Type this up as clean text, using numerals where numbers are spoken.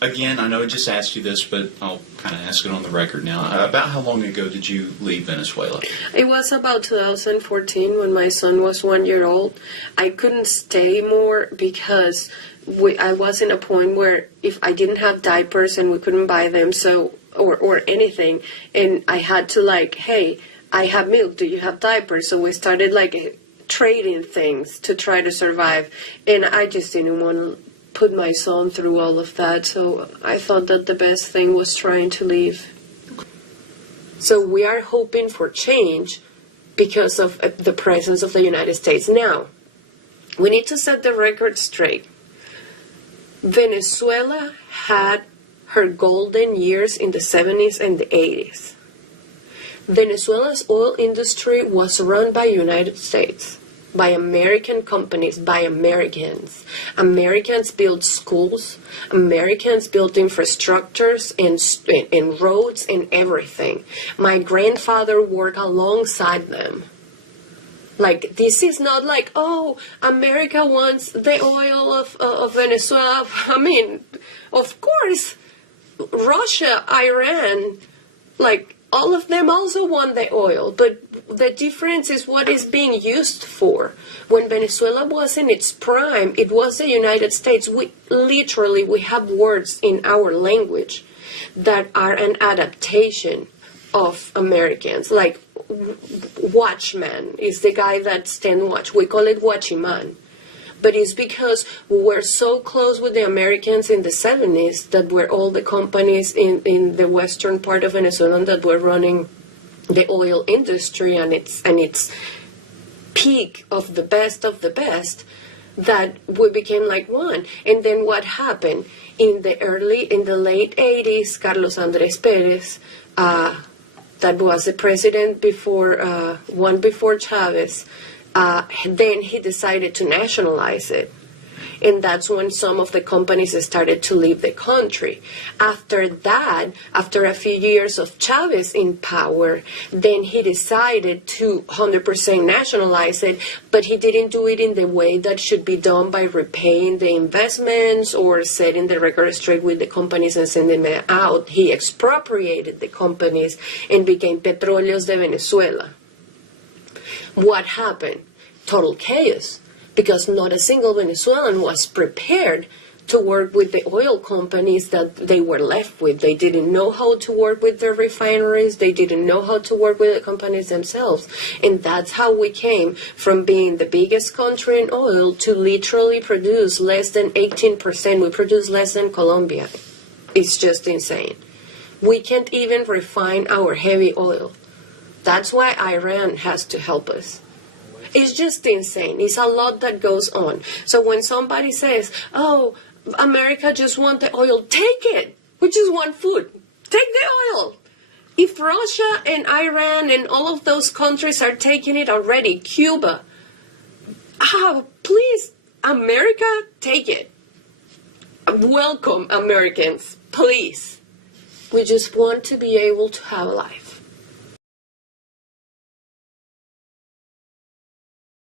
Again, I know I just asked you this, but I'll kind of ask it on the record now. About how long ago did you leave Venezuela? It was about 2014 when my son was 1 year old. I couldn't stay more because I was in a point where if I didn't have diapers and we couldn't buy them, or anything, and I had to hey, I have milk, do you have diapers? So we started trading things to try to survive, and I just didn't want to put my son through all of that, so I thought that the best thing was trying to leave. So we are hoping for change because of the presence of the United States. Now, we need to set the record straight. Venezuela had her golden years in the 70s and the 80s. Venezuela's oil industry was run by the United States, by American companies, by Americans. Americans built schools, Americans built infrastructures and roads and everything. My grandfather worked alongside them. This is not oh, America wants the oil of Venezuela. I mean, of course, Russia, Iran, all of them also want the oil, but the difference is what is being used for. When Venezuela was in its prime, it was the United States. We have words in our language that are an adaptation of Americans. Watchman is the guy that stands watch. We call it watchman. But it's because we were so close with the Americans in the 70s that were all the companies in the western part of Venezuela that were running the oil industry and its peak of the best, that we became like one. And then what happened? In the late 80s, Carlos Andrés Pérez, that was the president before Chavez, then he decided to nationalize it. And that's when some of the companies started to leave the country. After that, after a few years of Chavez in power, then he decided to 100% nationalize it, but he didn't do it in the way that should be done by repaying the investments or setting the record straight with the companies and sending them out. He expropriated the companies and became Petróleos de Venezuela. What happened? Total chaos, because not a single Venezuelan was prepared to work with the oil companies that they were left with. They didn't know how to work with their refineries. They didn't know how to work with the companies themselves. And that's how we came from being the biggest country in oil to literally produce less than 18%. We produce less than Colombia. It's just insane. We can't even refine our heavy oil. That's why Iran has to help us. It's just insane. It's a lot that goes on. So when somebody says, oh, America just wants the oil, take it. We just want food. Take the oil. If Russia and Iran and all of those countries are taking it already, Cuba, please, America, take it. Welcome, Americans, please. We just want to be able to have a life.